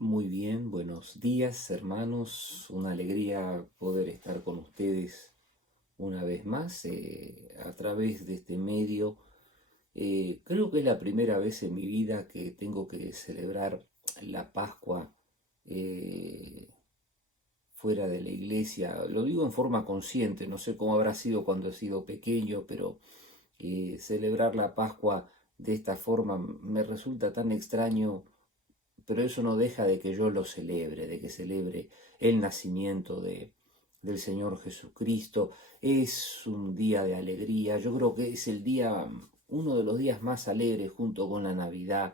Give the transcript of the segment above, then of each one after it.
Muy bien, buenos días hermanos, una alegría poder estar con ustedes una vez más a través de este medio. Creo que es la primera vez en mi vida que tengo que celebrar la Pascua eh, fuera de la iglesia. Lo digo en forma consciente, no sé cómo habrá sido cuando he sido pequeño, pero celebrar la Pascua de esta forma me resulta tan extraño, pero eso no deja de que yo lo celebre, de que celebre el nacimiento del Señor Jesucristo. Es un día de alegría, yo creo que es el día, uno de los días más alegres junto con la Navidad,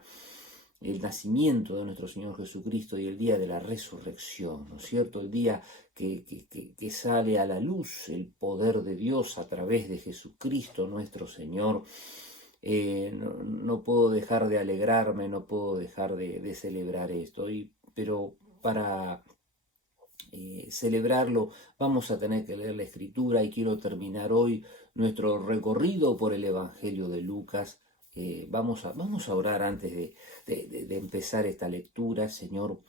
el nacimiento de nuestro Señor Jesucristo y el día de la resurrección, ¿no es cierto? El día que sale a la luz el poder de Dios a través de Jesucristo nuestro Señor. No puedo dejar de alegrarme, no puedo dejar de celebrar esto, pero para celebrarlo vamos a tener que leer la Escritura y quiero terminar hoy nuestro recorrido por el Evangelio de Lucas. Vamos a orar antes de empezar esta lectura. Señor,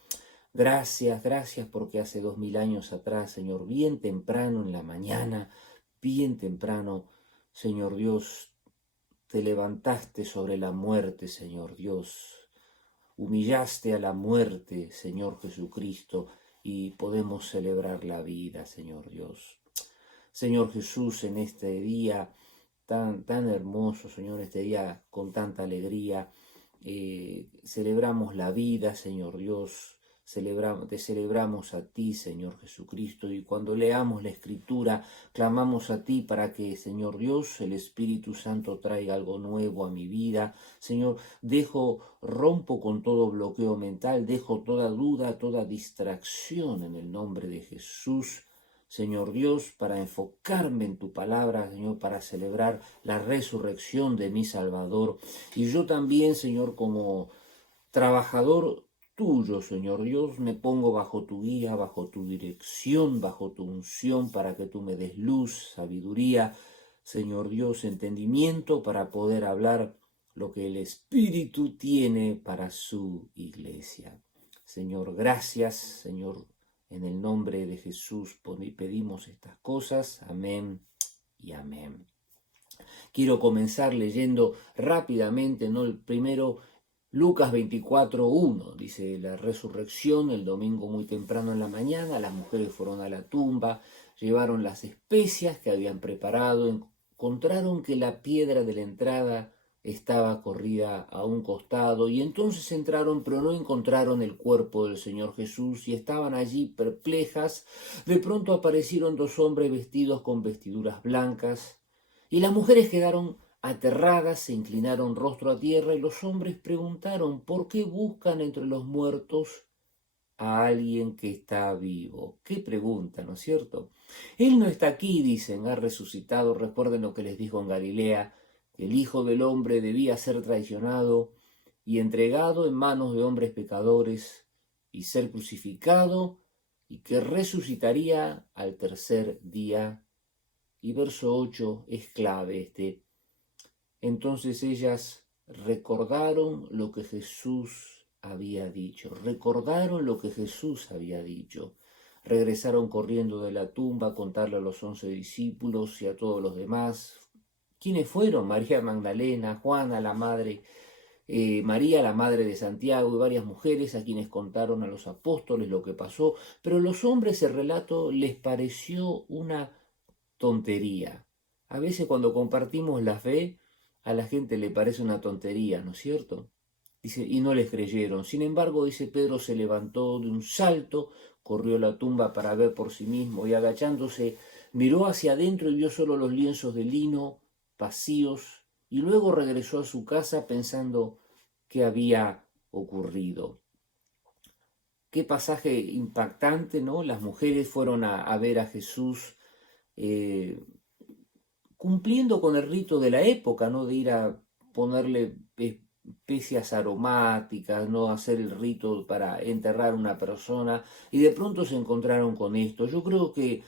gracias porque hace 2000 años atrás, Señor, bien temprano en la mañana, bien temprano, Señor Dios, te levantaste sobre la muerte, Señor Dios. Humillaste a la muerte, Señor Jesucristo, y podemos celebrar la vida, Señor Dios. Señor Jesús, en este día tan hermoso, Señor, este día con tanta alegría, celebramos la vida, Señor Dios, te celebramos a ti, Señor Jesucristo, y cuando leamos la Escritura, clamamos a ti para que, Señor Dios, el Espíritu Santo traiga algo nuevo a mi vida. Señor, rompo con todo bloqueo mental, dejo toda duda, toda distracción en el nombre de Jesús. Señor Dios, para enfocarme en tu palabra, Señor, para celebrar la resurrección de mi Salvador. Y yo también, Señor, como trabajador tuyo, Señor Dios, me pongo bajo tu guía, bajo tu dirección, bajo tu unción, para que tú me des luz, sabiduría, Señor Dios, entendimiento para poder hablar lo que el Espíritu tiene para su iglesia. Señor, gracias, Señor, en el nombre de Jesús pedimos estas cosas. Amén y amén. Quiero comenzar leyendo rápidamente, ¿no? El primero, Lucas 24:1, dice: la resurrección, el domingo muy temprano en la mañana, las mujeres fueron a la tumba, llevaron las especias que habían preparado, encontraron que la piedra de la entrada estaba corrida a un costado, y entonces entraron, pero no encontraron el cuerpo del Señor Jesús, y estaban allí perplejas. De pronto aparecieron dos hombres vestidos con vestiduras blancas, y las mujeres quedaron aterradas, se inclinaron rostro a tierra, y los hombres preguntaron: ¿por qué buscan entre los muertos a alguien que está vivo? Qué pregunta, ¿no es cierto? Él no está aquí, dicen, ha resucitado. Recuerden lo que les dijo en Galilea, que el Hijo del Hombre debía ser traicionado y entregado en manos de hombres pecadores y ser crucificado, y que resucitaría al tercer día. Y verso 8 es clave este. Entonces ellas recordaron lo que Jesús había dicho, recordaron lo que Jesús había dicho. Regresaron corriendo de la tumba a contarle a los 11 discípulos y a todos los demás. ¿Quiénes fueron? María Magdalena, Juana, la madre, María, la madre de Santiago, y varias mujeres, a quienes contaron a los apóstoles lo que pasó. Pero a los hombres el relato les pareció una tontería. A veces cuando compartimos la fe, a la gente le parece una tontería, ¿no es cierto? Dice, y no les creyeron. Sin embargo, dice, Pedro se levantó de un salto, corrió a la tumba para ver por sí mismo, y agachándose miró hacia adentro y vio solo los lienzos de lino vacíos, y luego regresó a su casa pensando qué había ocurrido. Qué pasaje impactante, ¿no? Las mujeres fueron a ver a Jesús, eh, cumpliendo con el rito de la época, ¿no? De ir a ponerle especias aromáticas, ¿no? Hacer el rito para enterrar a una persona, y de pronto se encontraron con esto. Yo creo que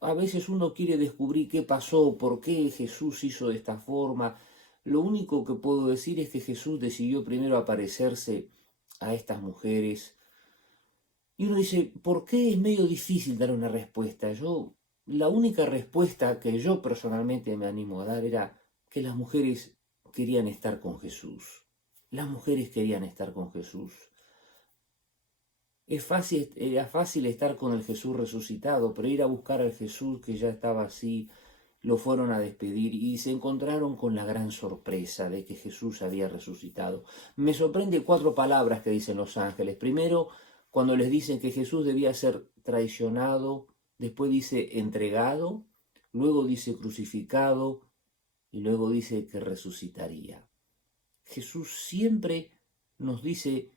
a veces uno quiere descubrir qué pasó, por qué Jesús hizo de esta forma. Lo único que puedo decir es que Jesús decidió primero aparecerse a estas mujeres, Y uno dice, ¿por qué es medio difícil dar una respuesta? La única respuesta que yo personalmente me animo a dar era que las mujeres querían estar con Jesús. Las mujeres querían estar con Jesús. Era fácil estar con el Jesús resucitado, pero ir a buscar al Jesús que ya estaba así, lo fueron a despedir y se encontraron con la gran sorpresa de que Jesús había resucitado. Me sorprende 4 palabras que dicen los ángeles. Primero, cuando les dicen que Jesús debía ser traicionado, después dice entregado, luego dice crucificado y luego dice que resucitaría. Jesús siempre nos dice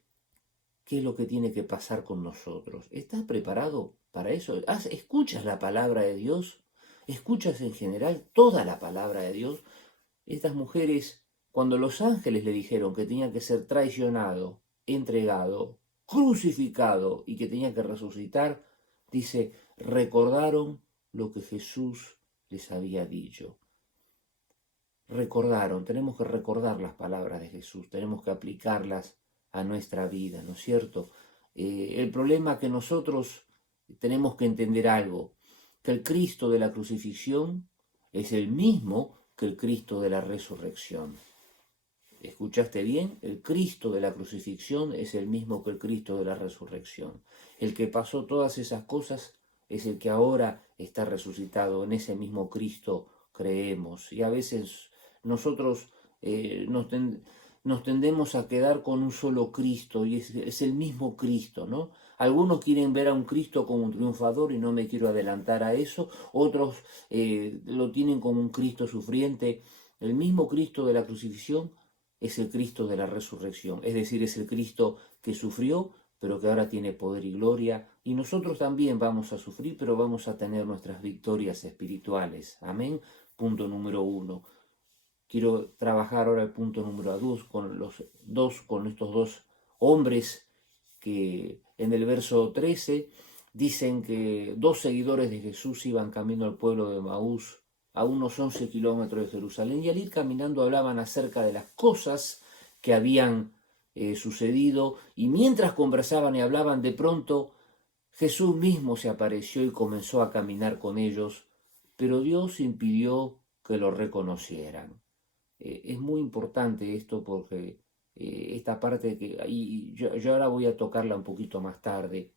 qué es lo que tiene que pasar con nosotros. ¿Estás preparado para eso? ¿Escuchas la palabra de Dios? ¿Escuchas en general toda la palabra de Dios? Estas mujeres, cuando los ángeles le dijeron que tenía que ser traicionado, entregado, crucificado y que tenía que resucitar, dice, recordaron lo que Jesús les había dicho. Recordaron, tenemos que recordar las palabras de Jesús, tenemos que aplicarlas a nuestra vida, ¿no es cierto? El problema es que nosotros tenemos que entender algo, que el Cristo de la crucifixión es el mismo que el Cristo de la resurrección. ¿Escuchaste bien? El Cristo de la crucifixión es el mismo que el Cristo de la resurrección. El que pasó todas esas cosas es el que ahora está resucitado. En ese mismo Cristo creemos. Y a veces nosotros nos tendemos a quedar con un solo Cristo y es el mismo Cristo, ¿no? Algunos quieren ver a un Cristo como un triunfador y no me quiero adelantar a eso. Otros lo tienen como un Cristo sufriente. El mismo Cristo de la crucifixión es el Cristo de la resurrección, es decir, es el Cristo que sufrió, pero que ahora tiene poder y gloria, y nosotros también vamos a sufrir, pero vamos a tener nuestras victorias espirituales. Amén. Punto número 1. Quiero trabajar ahora el punto número 2 con estos dos hombres que en el verso 13 dicen que 2 seguidores de Jesús iban camino al pueblo de Maús, a unos 11 kilómetros de Jerusalén, y al ir caminando hablaban acerca de las cosas que habían sucedido, y mientras conversaban y hablaban, de pronto Jesús mismo se apareció y comenzó a caminar con ellos, pero Dios impidió que lo reconocieran. Es muy importante esto porque esta parte y yo ahora voy a tocarla un poquito más tarde.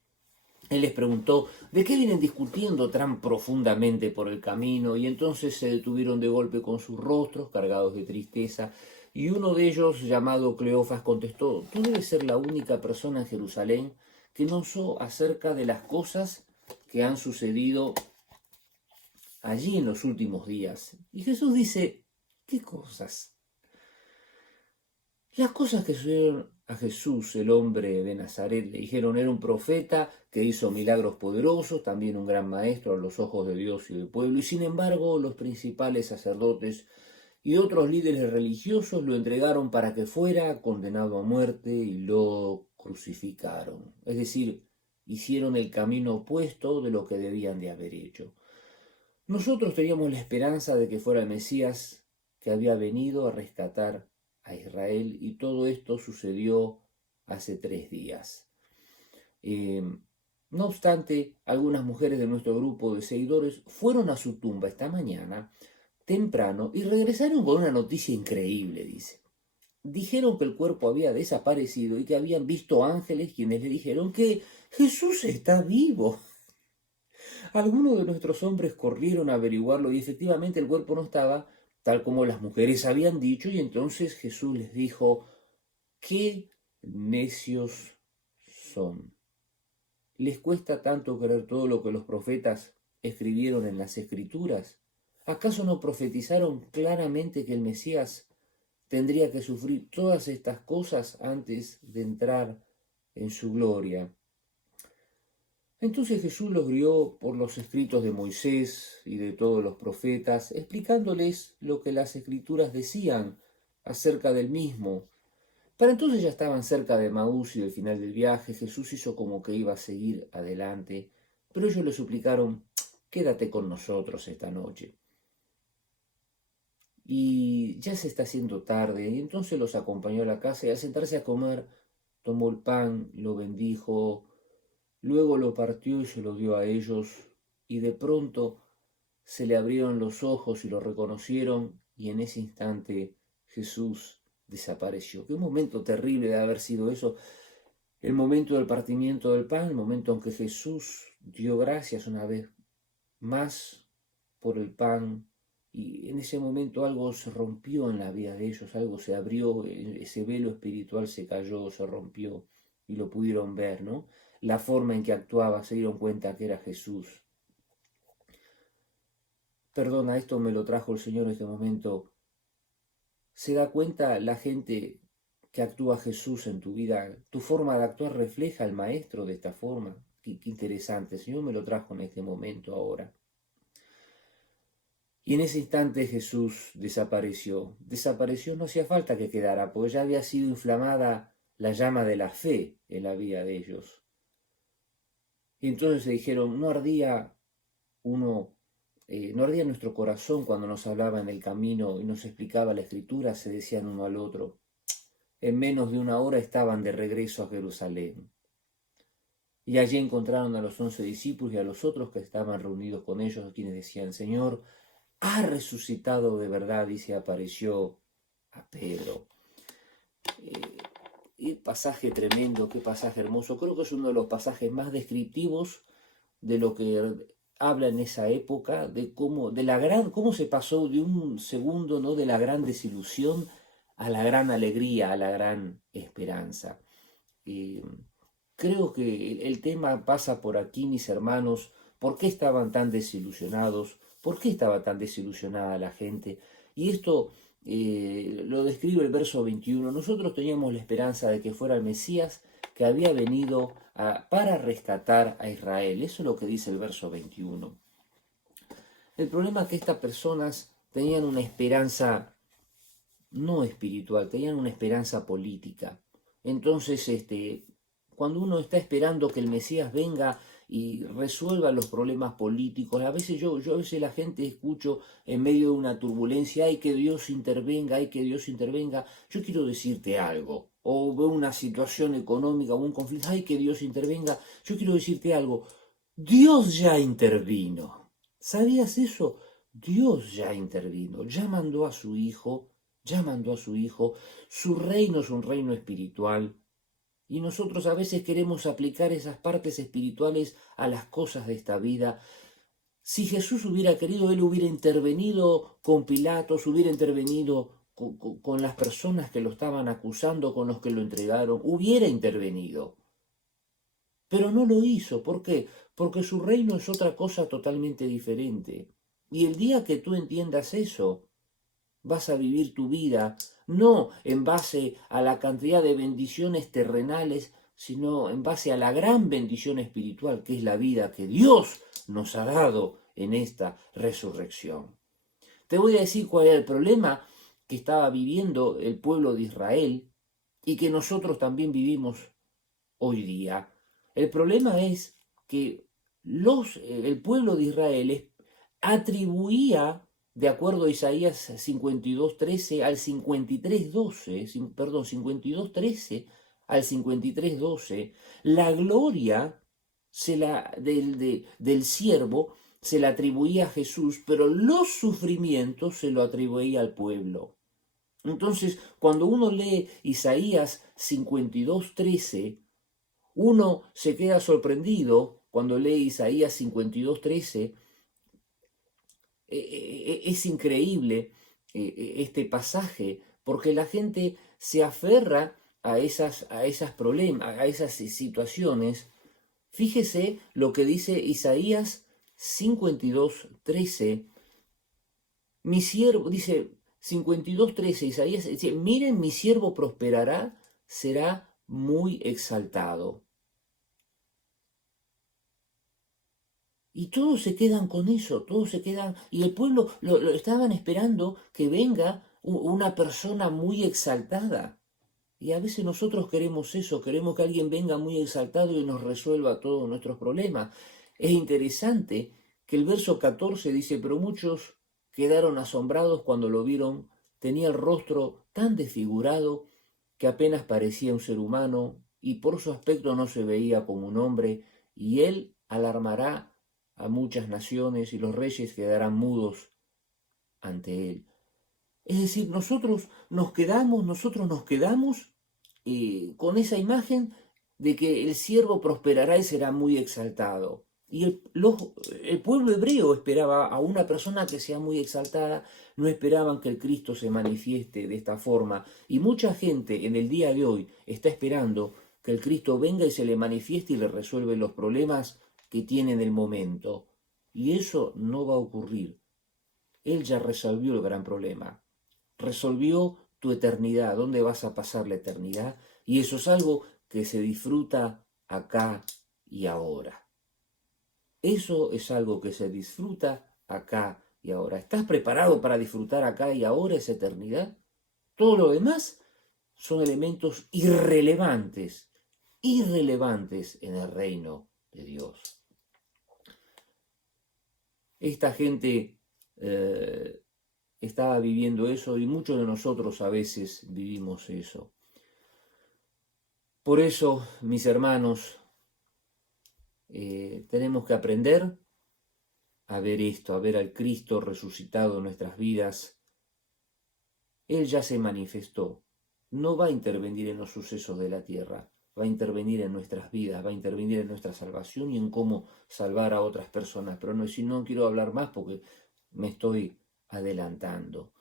Él les preguntó, ¿de qué vienen discutiendo tan profundamente por el camino? Y entonces se detuvieron de golpe con sus rostros cargados de tristeza. Y uno de ellos, llamado Cleofas, contestó, tú debes ser la única persona en Jerusalén que no sé acerca de las cosas que han sucedido allí en los últimos días. Y Jesús dice, ¿qué cosas? Las cosas que sucedieron a Jesús, el hombre de Nazaret, le dijeron, era un profeta que hizo milagros poderosos, también un gran maestro a los ojos de Dios y del pueblo, y sin embargo los principales sacerdotes y otros líderes religiosos lo entregaron para que fuera condenado a muerte y lo crucificaron. Es decir, hicieron el camino opuesto de lo que debían de haber hecho. Nosotros teníamos la esperanza de que fuera el Mesías que había venido a rescatar a Israel, y todo esto sucedió hace 3 días. No obstante, algunas mujeres de nuestro grupo de seguidores fueron a su tumba esta mañana temprano y regresaron con una noticia increíble, dice. Dijeron que el cuerpo había desaparecido y que habían visto ángeles quienes le dijeron que Jesús está vivo. Algunos de nuestros hombres corrieron a averiguarlo y efectivamente el cuerpo no estaba tal como las mujeres habían dicho, y entonces Jesús les dijo, qué necios son. ¿Les cuesta tanto creer todo lo que los profetas escribieron en las Escrituras? ¿Acaso no profetizaron claramente que el Mesías tendría que sufrir todas estas cosas antes de entrar en su gloria? Entonces Jesús los guió por los escritos de Moisés y de todos los profetas, explicándoles lo que las Escrituras decían acerca del mismo. Para entonces ya estaban cerca de Maús y del final del viaje. Jesús hizo como que iba a seguir adelante, pero ellos le suplicaron, quédate con nosotros esta noche. Y ya se está haciendo tarde, y entonces los acompañó a la casa y al sentarse a comer, tomó el pan, lo bendijo, Luego lo partió y se lo dio a ellos, y de pronto se le abrieron los ojos y lo reconocieron, y en ese instante Jesús desapareció. Qué momento terrible de haber sido eso. El momento del partimiento del pan, el momento en que Jesús dio gracias una vez más por el pan, y en ese momento algo se rompió en la vida de ellos, algo se abrió, ese velo espiritual se cayó, se rompió, y lo pudieron ver, ¿no? La forma en que actuaba, se dieron cuenta que era Jesús. Perdona, esto me lo trajo el Señor en este momento. ¿Se da cuenta la gente que actúa Jesús en tu vida? Tu forma de actuar refleja al Maestro de esta forma. Qué interesante, el Señor me lo trajo en este momento ahora. Y en ese instante Jesús desapareció. Desapareció, no hacía falta que quedara, porque ya había sido inflamada la llama de la fe en la vida de ellos. Y entonces se dijeron, no ardía no ardía nuestro corazón cuando nos hablaba en el camino y nos explicaba la Escritura, se decían uno al otro. En menos de una hora estaban de regreso a Jerusalén. Y allí encontraron a los 11 discípulos y a los otros que estaban reunidos con ellos, a quienes decían, Señor, ha resucitado de verdad, y se apareció a Pedro. Qué pasaje tremendo, qué pasaje hermoso. Creo que es uno de los pasajes más descriptivos de lo que habla en esa época, de cómo se pasó de un segundo, ¿no?, de la gran desilusión a la gran alegría, a la gran esperanza. Creo que el tema pasa por aquí, mis hermanos. ¿Por qué estaban tan desilusionados? ¿Por qué estaba tan desilusionada la gente? Y esto lo describe el verso 21. Nosotros teníamos la esperanza de que fuera el Mesías que había venido para rescatar a Israel. Eso es lo que dice el verso 21. El problema es que estas personas tenían una esperanza no espiritual, tenían una esperanza política. Entonces, cuando uno está esperando que el Mesías venga y resuelva los problemas políticos, a veces yo a veces la gente escucho en medio de una turbulencia, ay, que Dios intervenga, ay, que Dios intervenga. Yo quiero decirte algo, o veo una situación económica o un conflicto, ay, que Dios intervenga. Yo quiero decirte algo, Dios ya intervino. ¿Sabías eso? Dios ya intervino, ya mandó a su Hijo, su reino es un reino espiritual, y nosotros a veces queremos aplicar esas partes espirituales a las cosas de esta vida. Si Jesús hubiera querido, Él hubiera intervenido con Pilatos, hubiera intervenido con las personas que lo estaban acusando, con los que lo entregaron, hubiera intervenido. Pero no lo hizo. ¿Por qué? Porque su reino es otra cosa totalmente diferente. Y el día que tú entiendas eso, vas a vivir tu vida no en base a la cantidad de bendiciones terrenales, sino en base a la gran bendición espiritual que es la vida que Dios nos ha dado en esta resurrección. Te voy a decir cuál era el problema que estaba viviendo el pueblo de Israel y que nosotros también vivimos hoy día. El problema es que el pueblo de Israel atribuía, de acuerdo a Isaías 52:13 al 53:12, perdón, 52:13 al 53:12, la gloria del siervo se la atribuía a Jesús, pero los sufrimientos se lo atribuía al pueblo. Entonces, cuando uno lee Isaías 52:13, uno se queda sorprendido cuando lee Isaías 52:13. Es increíble este pasaje, porque la gente se aferra a esas problemas, a esas situaciones. Fíjese lo que dice Isaías 52:13. Mi siervo, dice 52:13, Isaías dice, miren, mi siervo prosperará, será muy exaltado. Y todos se quedan con eso, todos se quedan, y el pueblo lo estaban esperando que venga una persona muy exaltada. Y a veces nosotros queremos eso, queremos que alguien venga muy exaltado y nos resuelva todos nuestros problemas. Es interesante que el verso 14 dice, pero muchos quedaron asombrados cuando lo vieron, tenía el rostro tan desfigurado que apenas parecía un ser humano y por su aspecto no se veía como un hombre. y él alarmará a muchas naciones y los reyes quedarán mudos ante él. Es decir, nosotros nos quedamos con esa imagen de que el siervo prosperará y será muy exaltado. Y el pueblo hebreo esperaba a una persona que sea muy exaltada, no esperaban que el Cristo se manifieste de esta forma. Y mucha gente en el día de hoy está esperando que el Cristo venga y se le manifieste y le resuelve los problemas que tiene en el momento. Y eso no va a ocurrir. Él ya resolvió el gran problema. Resolvió tu eternidad, dónde vas a pasar la eternidad, y eso es algo que se disfruta acá y ahora. Eso es algo que se disfruta acá y ahora. ¿Estás preparado para disfrutar acá y ahora esa eternidad? Todo lo demás son elementos irrelevantes en el reino de Dios. Esta gente estaba viviendo eso y muchos de nosotros a veces vivimos eso. Por eso, mis hermanos, tenemos que aprender a ver esto, a ver al Cristo resucitado en nuestras vidas. Él ya se manifestó. No va a intervenir en los sucesos de la tierra, va a intervenir en nuestras vidas, va a intervenir en nuestra salvación y en cómo salvar a otras personas. Pero no quiero hablar más porque me estoy adelantando.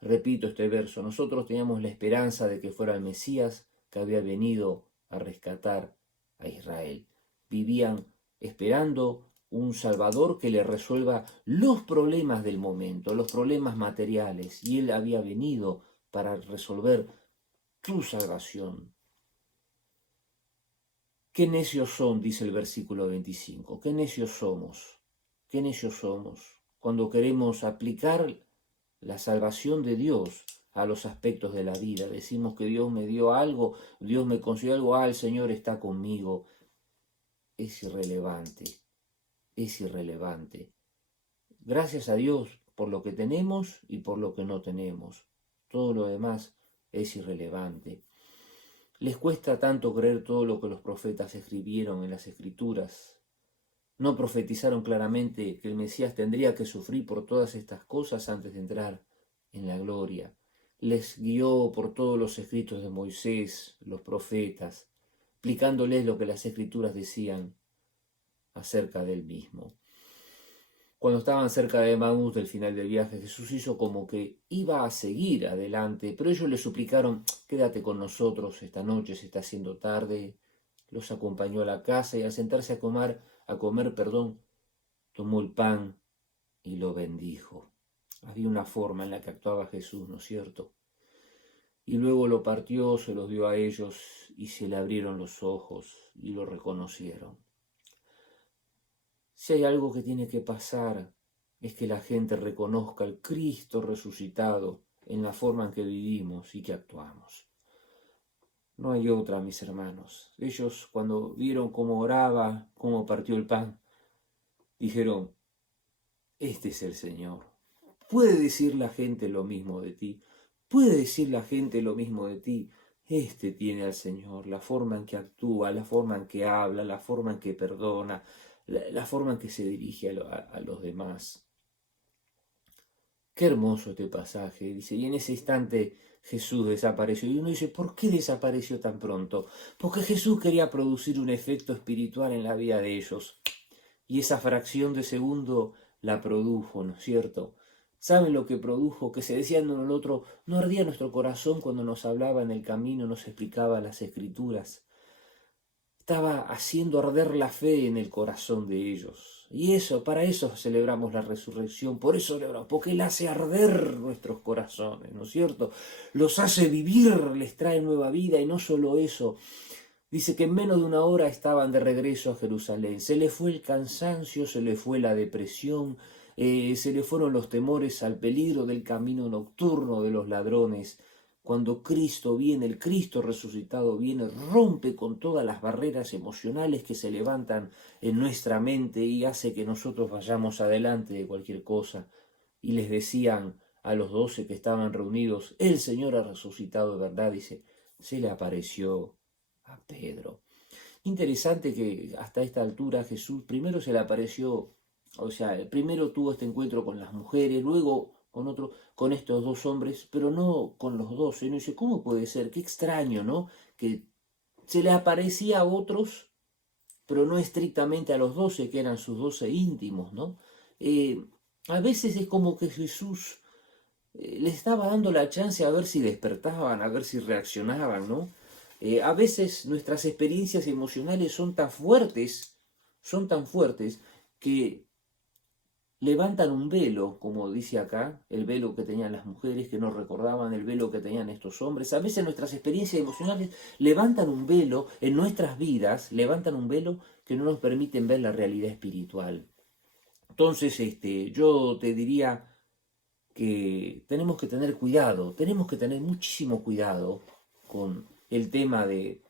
Repito este verso, nosotros teníamos la esperanza de que fuera el Mesías que había venido a rescatar a Israel. Vivían esperando un Salvador que le resuelva los problemas del momento, los problemas materiales, y Él había venido para resolver tu salvación. Qué necios son, dice el versículo 25, qué necios somos cuando queremos aplicar la salvación de Dios a los aspectos de la vida. Decimos que Dios me dio algo, Dios me concedió algo, el Señor está conmigo. Es irrelevante. Gracias a Dios por lo que tenemos y por lo que no tenemos. Todo lo demás es irrelevante. Les cuesta tanto creer todo lo que los profetas escribieron en las Escrituras. No profetizaron claramente que el Mesías tendría que sufrir por todas estas cosas antes de entrar en la gloria. Les guió por todos los escritos de Moisés, los profetas, explicándoles lo que las Escrituras decían acerca del mismo. Cuando estaban cerca de Emaús del final del viaje, Jesús hizo como que iba a seguir adelante, pero ellos le suplicaron, quédate con nosotros esta noche, se está haciendo tarde. Los acompañó a la casa y al sentarse a comer, tomó el pan y lo bendijo. Había una forma en la que actuaba Jesús, ¿no es cierto? Y luego lo partió, se los dio a ellos y se le abrieron los ojos y lo reconocieron. Si hay algo que tiene que pasar, es que la gente reconozca al Cristo resucitado en la forma en que vivimos y que actuamos. No hay otra, mis hermanos. Ellos, cuando vieron cómo oraba, cómo partió el pan, dijeron, este es el Señor. ¿Puede decir la gente lo mismo de ti? ¿Puede decir la gente lo mismo de ti? Este tiene al Señor, la forma en que actúa, la forma en que habla, la forma en que perdona, la forma en que se dirige a los demás. Qué hermoso este pasaje, dice, y en ese instante Jesús desapareció. Y uno dice, ¿por qué desapareció tan pronto? Porque Jesús quería producir un efecto espiritual en la vida de ellos. Y esa fracción de segundo la produjo, ¿no es cierto? ¿Saben lo que produjo? Que se decía uno al otro, ¿no ardía nuestro corazón cuando nos hablaba en el camino, nos explicaba las Escrituras? Estaba haciendo arder la fe en el corazón de ellos. Y eso, para eso celebramos la resurrección, por eso celebramos, porque Él hace arder nuestros corazones, ¿no es cierto? Los hace vivir, les trae nueva vida, y no solo eso. Dice que en menos de una hora estaban de regreso a Jerusalén. Se le fue el cansancio, se le fue la depresión, se le fueron los temores al peligro del camino nocturno de los ladrones. Cuando Cristo viene, el Cristo resucitado viene, rompe con todas las barreras emocionales que se levantan en nuestra mente y hace que nosotros vayamos adelante de cualquier cosa. Y les decían a los 12 que estaban reunidos, el Señor ha resucitado de verdad, dice, se le apareció a Pedro. Interesante que hasta esta altura Jesús primero se le apareció, o sea, primero tuvo este encuentro con las mujeres, luego con estos dos hombres, pero no con los dos. Y uno dice, ¿cómo puede ser? Qué extraño, ¿no? Que se le aparecía a otros, pero no estrictamente a los 12, que eran sus 12 íntimos, ¿no? A veces es como que Jesús les estaba dando la chance a ver si despertaban, a ver si reaccionaban, ¿no? A veces nuestras experiencias emocionales son tan fuertes que levantan un velo, como dice acá, el velo que tenían las mujeres que no recordaban, el velo que tenían estos hombres. A veces nuestras experiencias emocionales levantan un velo en nuestras vidas, levantan un velo que no nos permiten ver la realidad espiritual. Entonces, yo te diría que tenemos que tener cuidado, tenemos que tener muchísimo cuidado con el tema de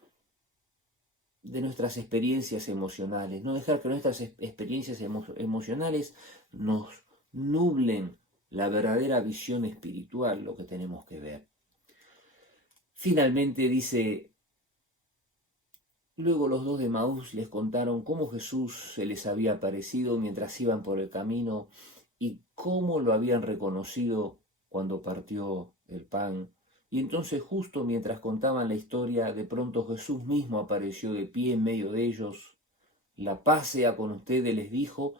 nuestras experiencias emocionales, no dejar que nuestras experiencias emocionales nos nublen la verdadera visión espiritual, lo que tenemos que ver. Finalmente dice, luego los dos de Maús les contaron cómo Jesús se les había aparecido mientras iban por el camino y cómo lo habían reconocido cuando partió el pan. Y entonces justo mientras contaban la historia, de pronto Jesús mismo apareció de pie en medio de ellos. La paz sea con ustedes, les dijo,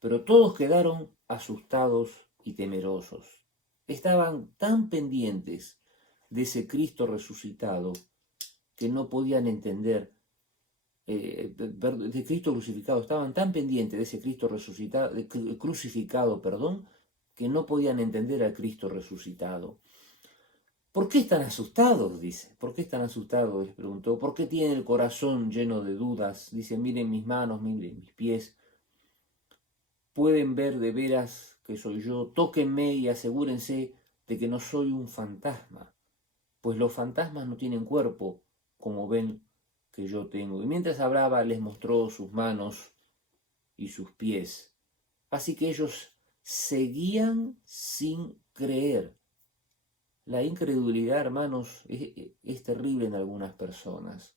pero todos quedaron asustados y temerosos. Estaban tan pendientes de ese Cristo resucitado que no podían entender de Cristo crucificado, estaban tan pendientes de ese Cristo resucitado, crucificado, perdón, que no podían entender al Cristo resucitado. ¿Por qué están asustados? Dice. ¿Por qué están asustados? Les preguntó. ¿Por qué tienen el corazón lleno de dudas? Dice, miren mis manos, miren mis pies. Pueden ver de veras que soy yo. Tóquenme y asegúrense de que no soy un fantasma. Pues los fantasmas no tienen cuerpo, como ven que yo tengo. Y mientras hablaba les mostró sus manos y sus pies. Así que ellos seguían sin creer. La incredulidad, hermanos, es terrible en algunas personas.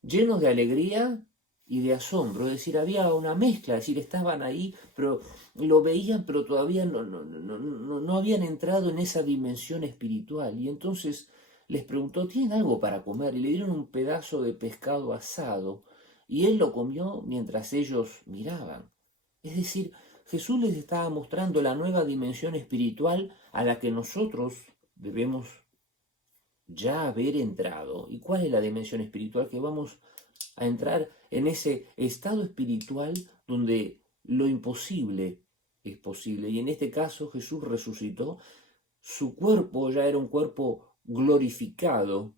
Llenos de alegría y de asombro, es decir, había una mezcla, es decir, estaban ahí, pero lo veían, pero todavía no habían entrado en esa dimensión espiritual. Y entonces les preguntó, ¿tienen algo para comer? Y le dieron un pedazo de pescado asado, y él lo comió mientras ellos miraban. Es decir, Jesús les estaba mostrando la nueva dimensión espiritual a la que nosotros debemos ya haber entrado. ¿Y cuál es la dimensión espiritual? Que vamos a entrar en ese estado espiritual donde lo imposible es posible. Y en este caso Jesús resucitó. Su cuerpo ya era un cuerpo glorificado.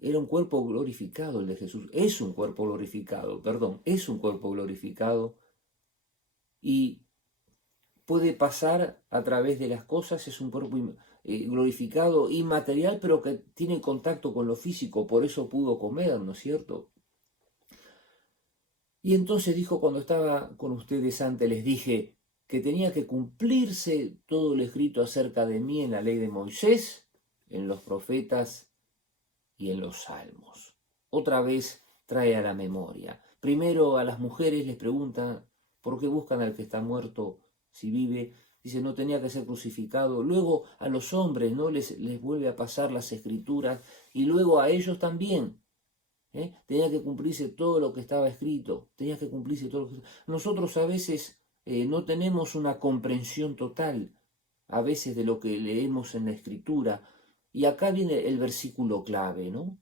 Era un cuerpo glorificado el de Jesús. Es un cuerpo glorificado, perdón, es un cuerpo glorificado. Y puede pasar a través de las cosas, es un cuerpo glorificado, inmaterial, pero que tiene contacto con lo físico, por eso pudo comer, ¿no es cierto? Y entonces dijo, cuando estaba con ustedes antes, les dije que tenía que cumplirse todo lo escrito acerca de mí en la ley de Moisés, en los profetas y en los salmos. Otra vez trae a la memoria. Primero a las mujeres les pregunta, ¿por qué buscan al que está muerto si vive? Dice, no tenía que ser crucificado. Luego a los hombres, ¿no? Les vuelve a pasar las escrituras y luego a ellos también. Tenía que cumplirse todo lo que estaba escrito, tenía que cumplirse todo lo que... Nosotros a veces no tenemos una comprensión total, a veces de lo que leemos en la escritura, y acá viene el versículo clave, ¿no?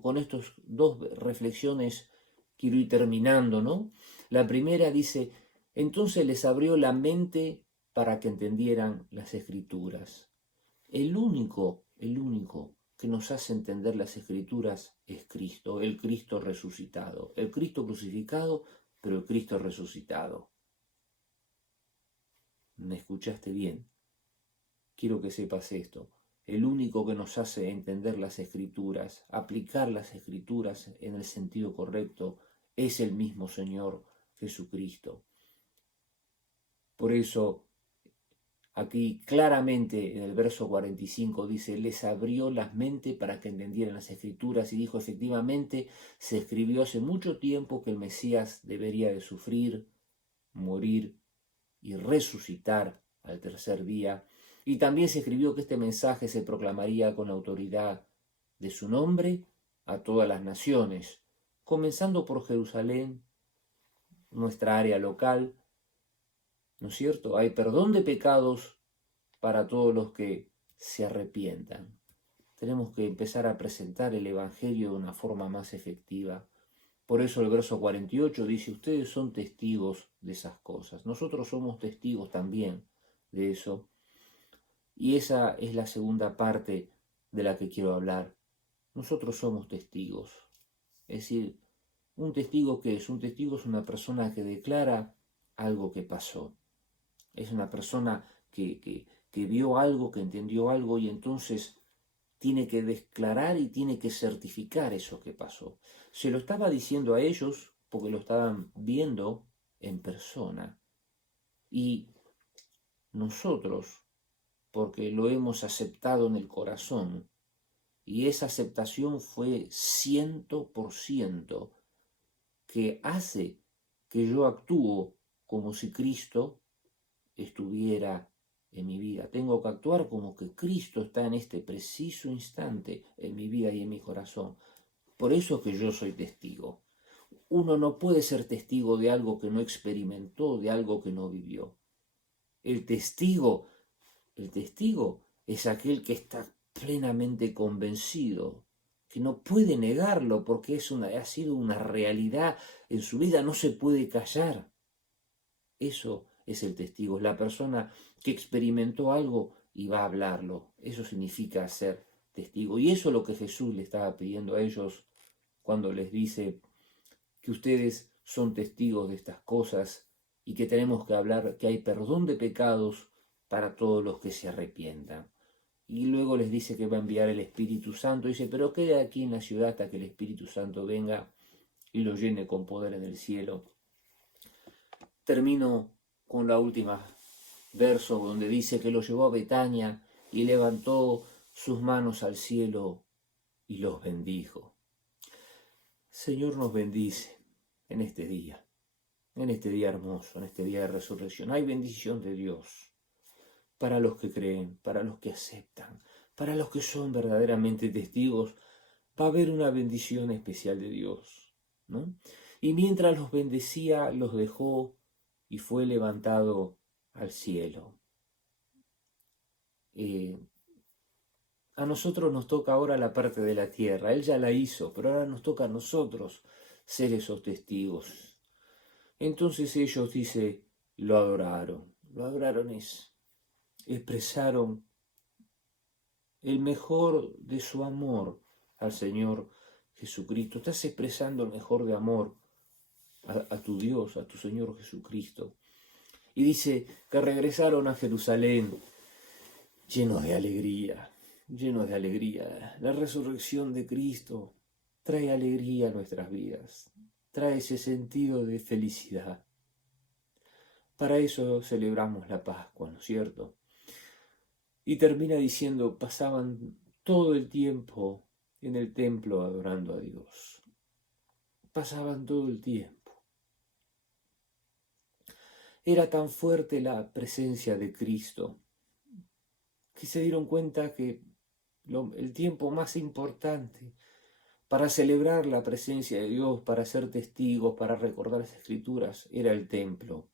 Con estas dos reflexiones quiero ir terminando, ¿no? La primera dice, entonces les abrió la mente para que entendieran las escrituras. El único que nos hace entender las escrituras es Cristo, el Cristo resucitado, el Cristo crucificado, pero el Cristo resucitado. ¿Me escuchaste bien? Quiero que sepas esto. El único que nos hace entender las escrituras, aplicar las escrituras en el sentido correcto, es el mismo Señor Jesucristo. Por eso Aquí claramente en el verso 45 dice, les abrió las mentes para que entendieran las Escrituras y dijo, efectivamente, se escribió hace mucho tiempo que el Mesías debería de sufrir, morir y resucitar al tercer día. Y también se escribió que este mensaje se proclamaría con autoridad de su nombre a todas las naciones, comenzando por Jerusalén, nuestra área local, ¿no es cierto? Hay perdón de pecados para todos los que se arrepientan. Tenemos que empezar a presentar el Evangelio de una forma más efectiva. Por eso el verso 48 dice, ustedes son testigos de esas cosas. Nosotros somos testigos también de eso. Y esa es la segunda parte de la que quiero hablar. Nosotros somos testigos. Es decir, ¿un testigo qué es? Un testigo es una persona que declara algo que pasó. Es una persona que vio algo, que entendió algo y entonces tiene que declarar y tiene que certificar eso que pasó. Se lo estaba diciendo a ellos porque lo estaban viendo en persona. Y nosotros, porque lo hemos aceptado en el corazón, y esa aceptación fue 100%, que hace que yo actúo como si Cristo estuviera en mi vida. Tengo que actuar como que Cristo está en este preciso instante en mi vida y en mi corazón. Por eso es que yo soy testigo. Uno no puede ser testigo de algo que no experimentó, de algo que no vivió. El testigo, el testigo es aquel que está plenamente convencido, que no puede negarlo porque ha sido una realidad en su vida, no se puede callar. Eso es el testigo, es la persona que experimentó algo y va a hablarlo. Eso significa ser testigo. Y eso es lo que Jesús le estaba pidiendo a ellos cuando les dice que ustedes son testigos de estas cosas y que tenemos que hablar que hay perdón de pecados para todos los que se arrepientan. Y luego les dice que va a enviar el Espíritu Santo. Dice, pero quede aquí en la ciudad hasta que el Espíritu Santo venga y lo llene con poder en el cielo. Termino con la última verso donde dice que lo llevó a Betania y levantó sus manos al cielo y los bendijo. Señor nos bendice en este día hermoso, en este día de resurrección. Hay bendición de Dios para los que creen, para los que aceptan, para los que son verdaderamente testigos. Va a haber una bendición especial de Dios, ¿no? Y mientras los bendecía, los dejó y fue levantado al cielo. A nosotros nos toca ahora la parte de la tierra. Él ya la hizo, pero ahora nos toca a nosotros ser esos testigos. Entonces ellos, dice, lo adoraron. Lo adoraron expresaron el mejor de su amor al Señor Jesucristo. Estás expresando el mejor de amor a tu Dios, a tu Señor Jesucristo. Y dice que regresaron a Jerusalén llenos de alegría, llenos de alegría. La resurrección de Cristo trae alegría a nuestras vidas, trae ese sentido de felicidad. Para eso celebramos la Pascua, ¿no es cierto? Y termina diciendo, pasaban todo el tiempo en el templo adorando a Dios. Pasaban todo el tiempo. Era tan fuerte la presencia de Cristo que se dieron cuenta que el tiempo más importante para celebrar la presencia de Dios, para ser testigos, para recordar las Escrituras, era el templo.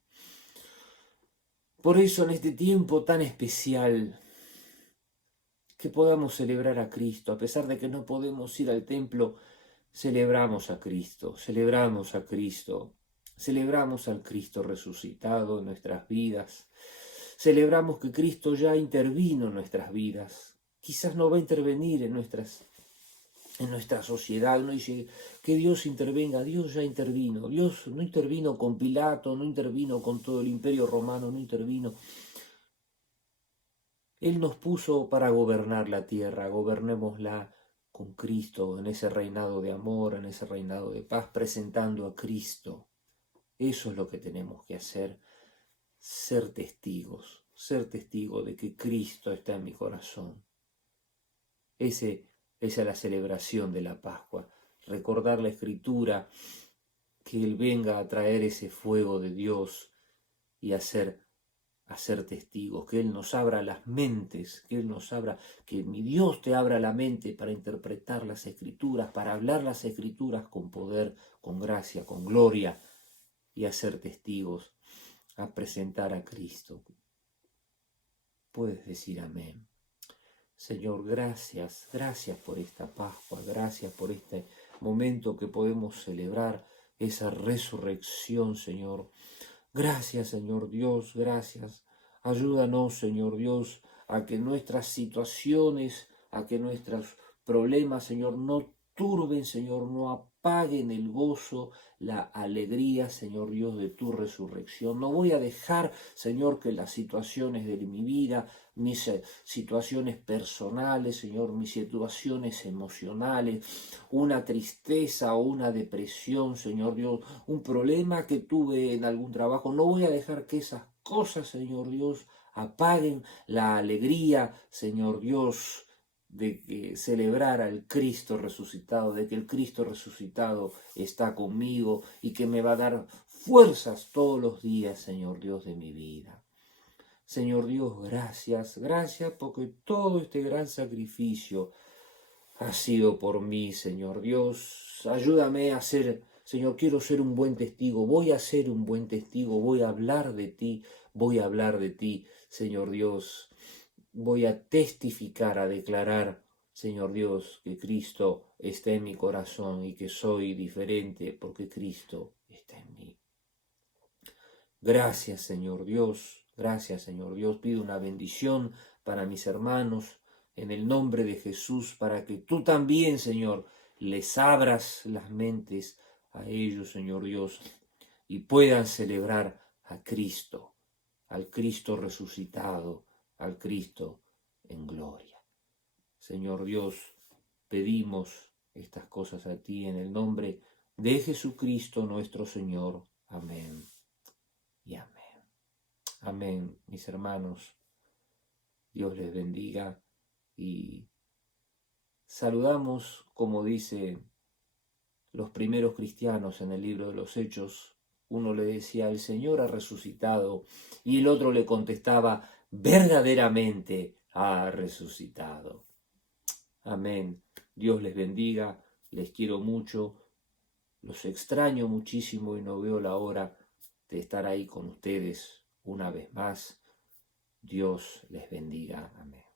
Por eso en este tiempo tan especial, que podamos celebrar a Cristo, a pesar de que no podemos ir al templo, celebramos a Cristo, celebramos a Cristo, celebramos al Cristo resucitado en nuestras vidas, celebramos que Cristo ya intervino en nuestras vidas, quizás no va a intervenir en nuestra sociedad. Uno dice que Dios intervenga, Dios ya intervino, Dios no intervino con Pilato, no intervino con todo el imperio romano, no intervino. Él nos puso para gobernar la tierra, gobernémosla con Cristo, en ese reinado de amor, en ese reinado de paz, presentando a Cristo. Eso es lo que tenemos que hacer, ser testigos, ser testigo de que Cristo está en mi corazón. Esa es la celebración de la Pascua, recordar la Escritura, que Él venga a traer ese fuego de Dios y a ser testigos, que Él nos abra las mentes, que Él nos abra, que mi Dios te abra la mente para interpretar las Escrituras, para hablar las Escrituras con poder, con gracia, con gloria, y a ser testigos, a presentar a Cristo. Puedes decir amén. Señor, gracias por esta Pascua, gracias por este momento que podemos celebrar esa resurrección, Señor. Gracias, Señor Dios, gracias. Ayúdanos, Señor Dios, a que nuestras situaciones, a que nuestros problemas, Señor, no turben, Señor, no apaguen el gozo, la alegría, Señor Dios, de tu resurrección. No voy a dejar, Señor, que las situaciones de mi vida, mis situaciones personales, Señor, mis situaciones emocionales, una tristeza o una depresión, Señor Dios, un problema que tuve en algún trabajo, no voy a dejar que esas cosas, Señor Dios, apaguen la alegría, Señor Dios, de que celebrar al Cristo resucitado, de que el Cristo resucitado está conmigo y que me va a dar fuerzas todos los días, Señor Dios, de mi vida. Señor Dios, gracias porque todo este gran sacrificio ha sido por mí, Señor Dios. Ayúdame a ser, Señor, quiero ser un buen testigo, voy a ser un buen testigo, voy a hablar de ti, Señor Dios. Voy a testificar, a declarar, Señor Dios, que Cristo está en mi corazón y que soy diferente porque Cristo está en mí. Gracias, Señor Dios. Gracias, Señor Dios. Pido una bendición para mis hermanos en el nombre de Jesús, para que tú también, Señor, les abras las mentes a ellos, Señor Dios, y puedan celebrar a Cristo, al Cristo resucitado, al Cristo en gloria. Señor Dios, pedimos estas cosas a ti en el nombre de Jesucristo nuestro Señor. Amén y amén. Amén, mis hermanos. Dios les bendiga y saludamos, como dicen los primeros cristianos en el libro de los Hechos. Uno le decía, el Señor ha resucitado, y el otro le contestaba, verdaderamente ha resucitado. Amén. Dios les bendiga, les quiero mucho, los extraño muchísimo y no veo la hora de estar ahí con ustedes una vez más. Dios les bendiga. Amén.